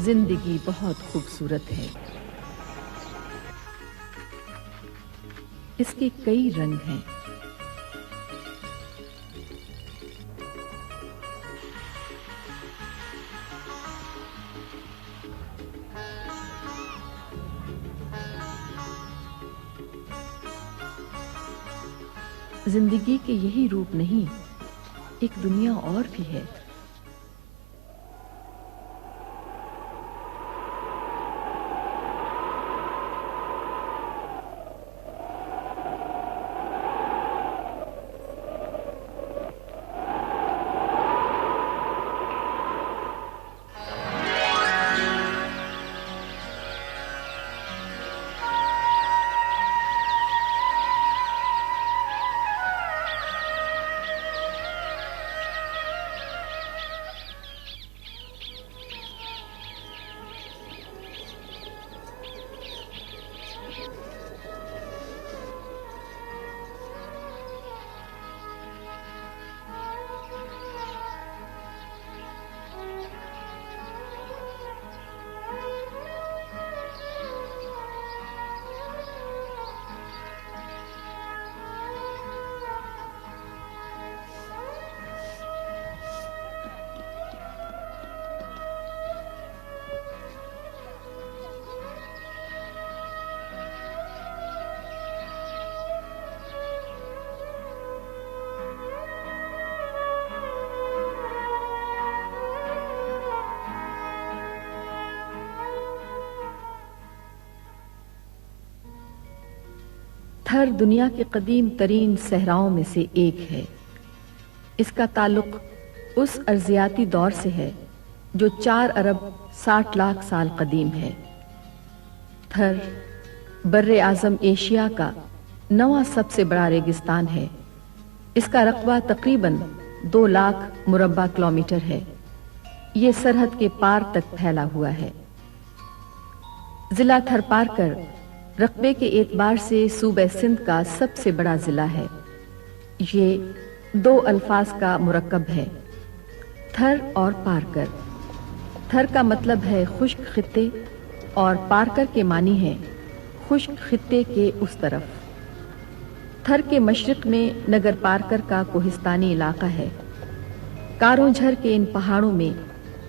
زندگی بہت خوبصورت ہے. اس کے کئی رنگ ہیں. زندگی کے یہی روپ نہیں، ایک دنیا اور بھی ہے. تھر دنیا کے قدیم ترین صحراؤں میں سے ایک ہے. اس کا تعلق اس ارضیاتی دور سے ہے جو 4 ارب 60 لاکھ سال قدیم ہے. تھر بر اعظم ایشیا کا 9واں سب سے بڑا ریگستان ہے. اس کا رقبہ تقریباً 2 لاکھ مربع کلومیٹر ہے. یہ سرحد کے پار تک پھیلا ہوا ہے. ضلع تھر پارکر رقبے کے اعتبار سے صوبہ سندھ کا سب سے بڑا ضلع ہے. یہ 2 الفاظ کا مرکب ہے، تھر اور پارکر. تھر کا مطلب ہے خشک خطے اور پارکر کے معنی ہے خشک خطے کے اس طرف. تھر کے مشرق میں نگر پارکر کا کوہستانی علاقہ ہے. کاروں جھر کے ان پہاڑوں میں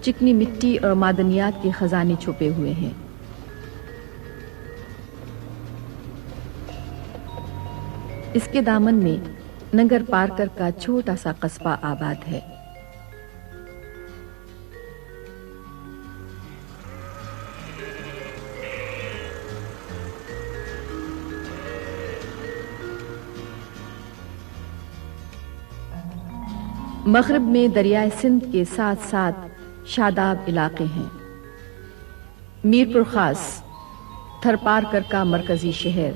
چکنی مٹی اور معدنیات کے خزانے چھپے ہوئے ہیں. اس کے دامن میں نگر پارکر کا چھوٹا سا قصبہ آباد ہے. مغرب میں دریائے سندھ کے ساتھ ساتھ شاداب علاقے ہیں. میرپور خاص تھر پارکر کا مرکزی شہر.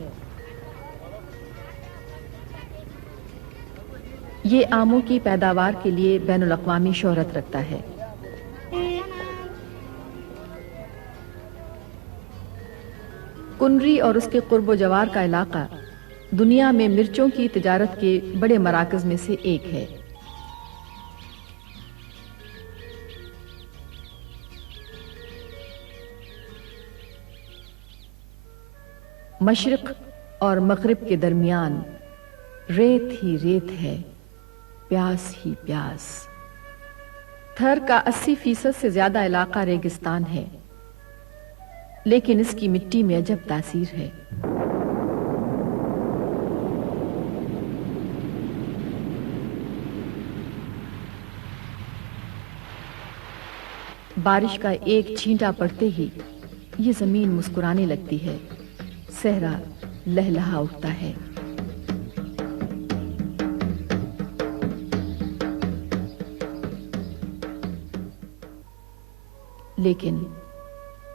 یہ آموں کی پیداوار کے لیے بین الاقوامی شہرت رکھتا ہے. کنری اور اس کے قرب و جوار کا علاقہ دنیا میں مرچوں کی تجارت کے بڑے مراکز میں سے ایک ہے. مشرق اور مغرب کے درمیان ریت ہی ریت ہے، پیاس ہی پیاس. تھر کا 80% سے زیادہ علاقہ ریگستان ہے، لیکن اس کی مٹی میں عجب تاثیر ہے. بارش کا ایک چھینٹا پڑتے ہی یہ زمین مسکرانے لگتی ہے، صحرا لہلہا اٹھتا ہے. لیکن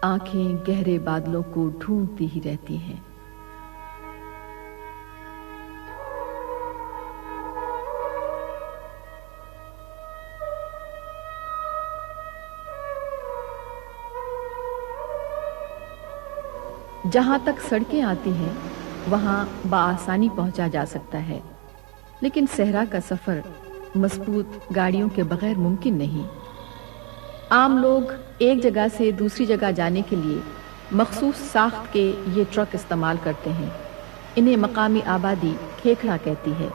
آنکھیں گہرے بادلوں کو ڈھونڈتی ہی رہتی ہیں. جہاں تک سڑکیں آتی ہیں وہاں بآسانی پہنچا جا سکتا ہے، لیکن صحرا کا سفر مضبوط گاڑیوں کے بغیر ممکن نہیں. عام لوگ ایک جگہ سے دوسری جگہ جانے کے لیے مخصوص ساخت کے یہ ٹرک استعمال کرتے ہیں۔ انہیں مقامی آبادی کھیکھڑا کہتی ہے۔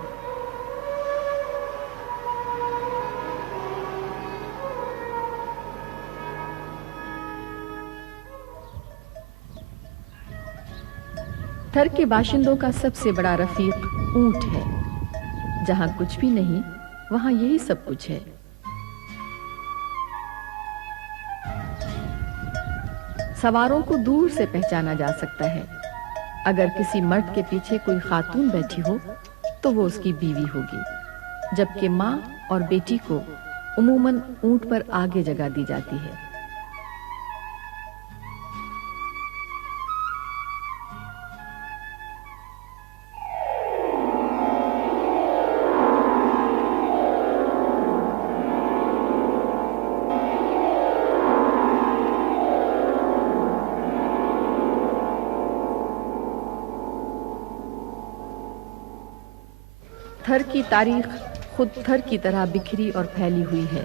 تھر کے باشندوں کا سب سے بڑا رفیق اونٹ ہے۔ جہاں کچھ بھی نہیں وہاں یہی سب کچھ ہے۔ سواروں کو دور سے پہچانا جا سکتا ہے۔ اگر کسی مرد کے پیچھے کوئی خاتون بیٹھی ہو تو وہ اس کی بیوی ہوگی، جبکہ ماں اور بیٹی کو عموماً اونٹ پر آگے جگہ دی جاتی ہے۔ تھر کی تاریخ خود تھر کی طرح بکھری اور پھیلی ہوئی ہے۔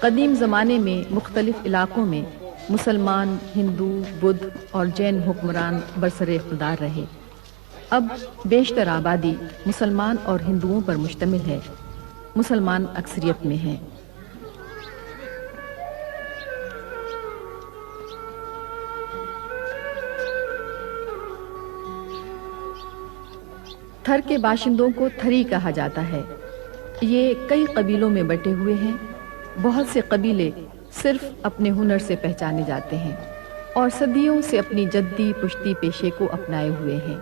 قدیم زمانے میں مختلف علاقوں میں مسلمان، ہندو، بدھ اور جین حکمران برسر اقتدار رہے۔ اب بیشتر آبادی مسلمان اور ہندوؤں پر مشتمل ہے۔ مسلمان اکثریت میں ہیں۔ تھر کے باشندوں کو تھری کہا جاتا ہے۔ یہ کئی قبیلوں میں بٹے ہوئے ہیں۔ بہت سے قبیلے صرف اپنے ہنر سے پہچانے جاتے ہیں اور صدیوں سے اپنی جدی پشتی پیشے کو اپنائے ہوئے ہیں۔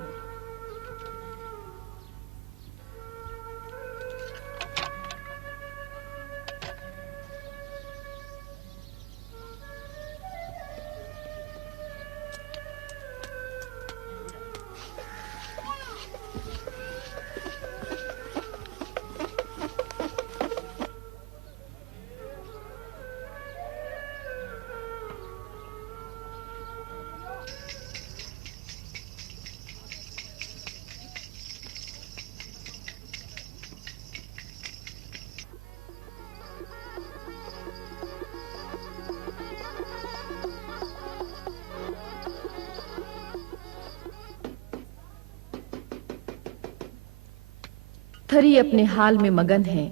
تھری اپنے حال میں مگن ہے۔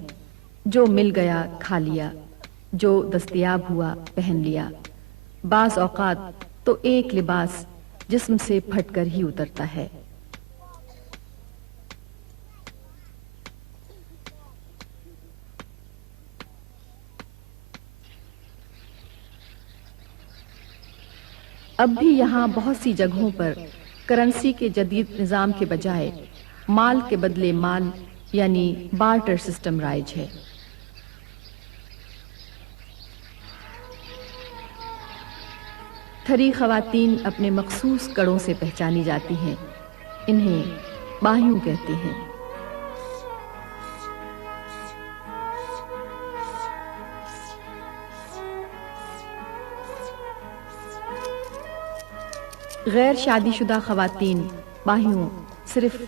جو مل گیا کھا لیا، جو دستیاب ہوا پہن لیا۔ بعض اوقات تو ایک لباس جسم سے پھٹ کر ہی اترتا ہے۔ اب بھی یہاں بہت سی جگہوں پر کرنسی کے جدید نظام کے بجائے مال کے بدلے مال یعنی بارٹر سسٹم رائج ہے۔ تھری خواتین اپنے مخصوص کڑوں سے پہچانی جاتی ہیں۔ انہیں باہیوں کہتے ہیں۔ غیر شادی شدہ خواتین باہیوں صرف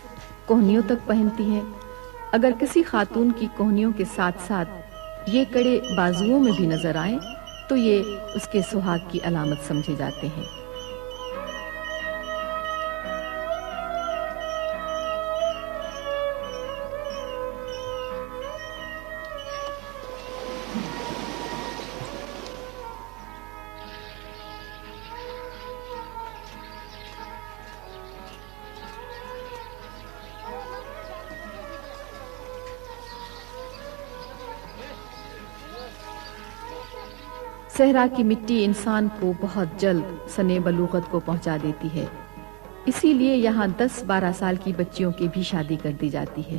کوہنیوں تک پہنتی ہیں۔ اگر کسی خاتون کی کوہنیوں کے ساتھ ساتھ یہ کڑے بازوؤں میں بھی نظر آئیں تو یہ اس کے سہاگ کی علامت سمجھے جاتے ہیں۔ صحرا کی مٹی انسان کو بہت جلد سن بلوغت کو پہنچا دیتی ہے، اسی لیے یہاں 10-12 سال کی بچیوں کی بھی شادی کر دی جاتی ہے۔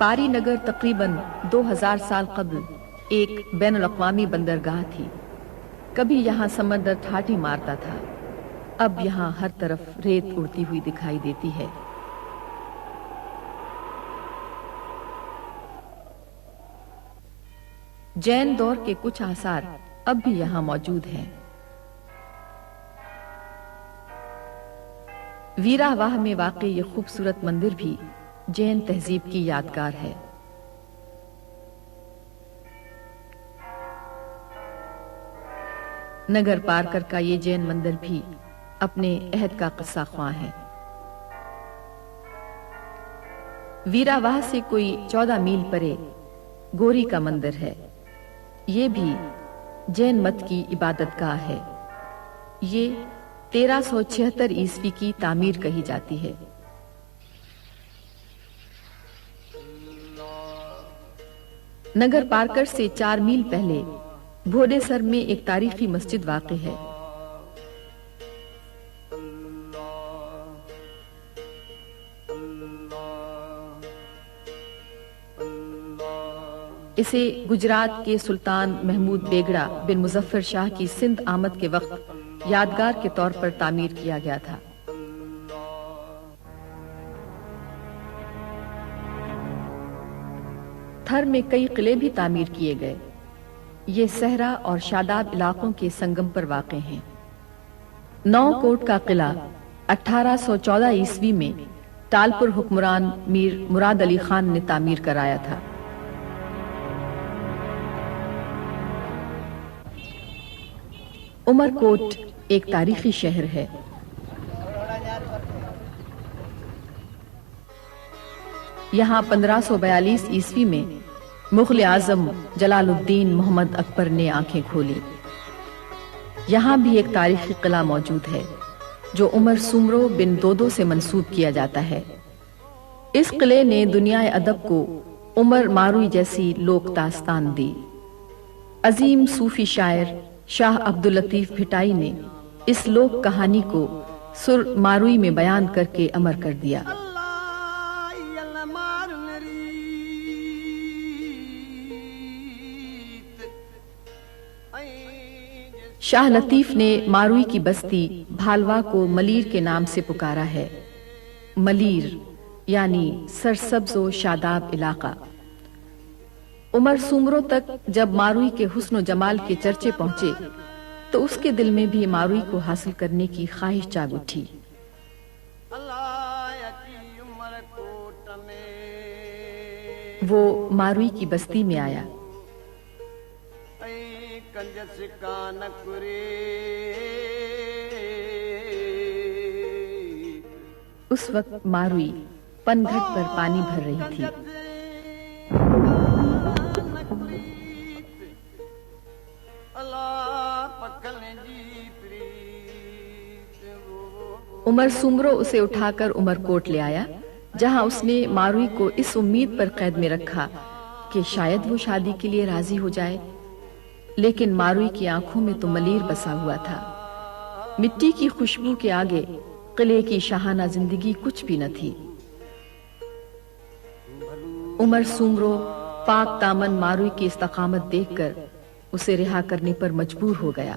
پاری نگر تقریباً 2000 سال قبل ایک بین الاقوامی بندرگاہ تھی۔ کبھی یہاں سمندر ٹھاٹھی مارتا تھا، اب یہاں ہر طرف ریت اڑتی ہوئی دکھائی دیتی ہے۔ جین دور کے کچھ آثار اب بھی یہاں موجود ہیں۔ ویرا واہ میں واقع یہ خوبصورت مندر بھی جین تہذیب کی یادگار ہے۔ نگر پارکر کا یہ جین مندر بھی اپنے عہد کا قصہ خواں ہے۔ ویرا واہ سے کوئی 14 میل پرے گوری کا مندر ہے۔ یہ بھی جین مت کی عبادت گاہ ہے۔ یہ 1376 عیسوی کی تعمیر کہی جاتی ہے۔ نگر پارکر سے 4 میل پہلے بھوڈے سر میں ایک تاریخی مسجد واقع ہے۔ اسے گجرات کے سلطان محمود بیگڑا بن مظفر شاہ کی سندھ آمد کے وقت یادگار کے طور پر تعمیر کیا گیا تھا۔ تھر میں کئی قلعے بھی تعمیر کیے گئے۔ یہ صحرا اور شاداب علاقوں کے سنگم پر واقع ہیں۔ 9 کوٹ کا قلعہ 1814 عیسوی میں ٹالپور حکمران میر مراد علی خان نے تعمیر کرایا تھا۔ عمر کوٹ ایک تاریخی شہر ہے۔ یہاں 1542 عیسوی میں مغل اعظم جلال الدین محمد اکبر نے آنکھیں کھولی۔ یہاں بھی ایک تاریخی قلعہ موجود ہے جو عمر سومرو بن دودو سے منسوب کیا جاتا ہے۔ اس قلعے نے دنیا ادب کو عمر ماروئی جیسی لوک داستان دی۔ عظیم صوفی شاعر شاہ عبداللطیف بھٹائی نے اس لوک کہانی کو سر ماروئی میں بیان کر کے امر کر دیا۔ شاہ لطیف نے ماروئی کی بستی بھالوا کو ملیر کے نام سے پکارا ہے۔ ملیر یعنی سرسبز و شاداب علاقہ۔ عمر سومرو تک جب ماروئی کے حسن و جمال کے چرچے پہنچے تو اس کے دل میں بھی ماروئی کو حاصل کرنے کی خواہش جاگ اٹھی۔ وہ ماروئی کی بستی میں آیا۔ اس وقت ماروئی پن گھٹ پر پانی بھر رہی تھی۔ عمر سومرو اسے اٹھا کر عمر کوٹ لے آیا، جہاں اس نے ماروئی کو اس امید پر قید میں رکھا کہ شاید وہ شادی کے لیے راضی ہو جائے، لیکن ماروئی کی آنکھوں میں تو ملیر بسا ہوا تھا۔ مٹی کی خوشبو کے آگے قلعے کی شاہانہ زندگی کچھ بھی نہ تھی۔ عمر سومرو پاک دامن ماروئی کی استقامت دیکھ کر اسے رہا کرنے پر مجبور ہو گیا۔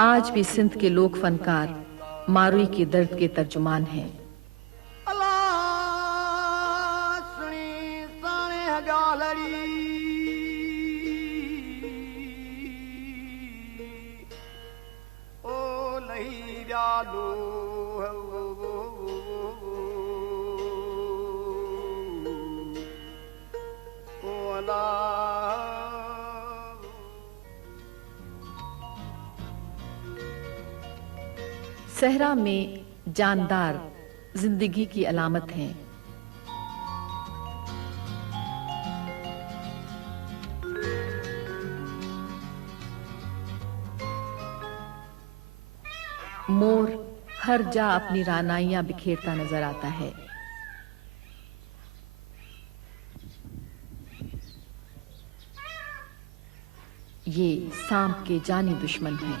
آج بھی سندھ کے لوک فنکار ماروئی کے درد کے ترجمان ہیں۔ صحرا میں جاندار زندگی کی علامت ہیں۔ مور ہر جا اپنی رعنائیاں بکھیرتا نظر آتا ہے۔ یہ سانپ کے جانی دشمن ہیں۔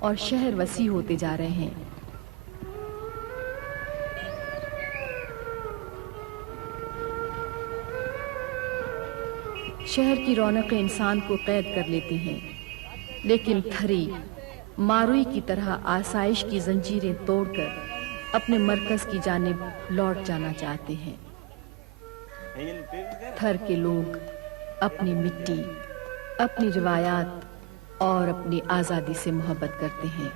اور شہر وسیع ہوتے جا رہے ہیں۔ شہر کی رونقیں انسان کو قید کر لیتی ہیں، لیکن تھری ماروئی کی طرح آسائش کی زنجیریں توڑ کر اپنے مرکز کی جانب لوٹ جانا چاہتے ہیں۔ تھر کے لوگ اپنی مٹی، اپنی روایات اور اپنی آزادی سے محبت کرتے ہیں۔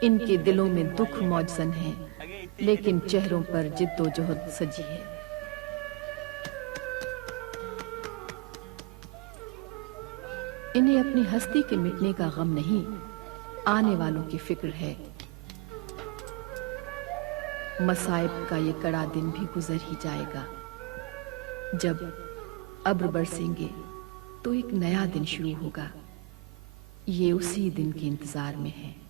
ان کے دلوں میں دکھ موجزن ہے، لیکن چہروں پر جد و جہد سجی ہے۔ انہیں اپنی ہستی کے مٹنے کا غم نہیں، آنے والوں کی فکر ہے۔ مصائب کا یہ کڑا دن بھی گزر ہی جائے گا۔ جب ابر برسیں گے تو ایک نیا دن شروع ہوگا۔ یہ اسی دن کے انتظار میں ہے۔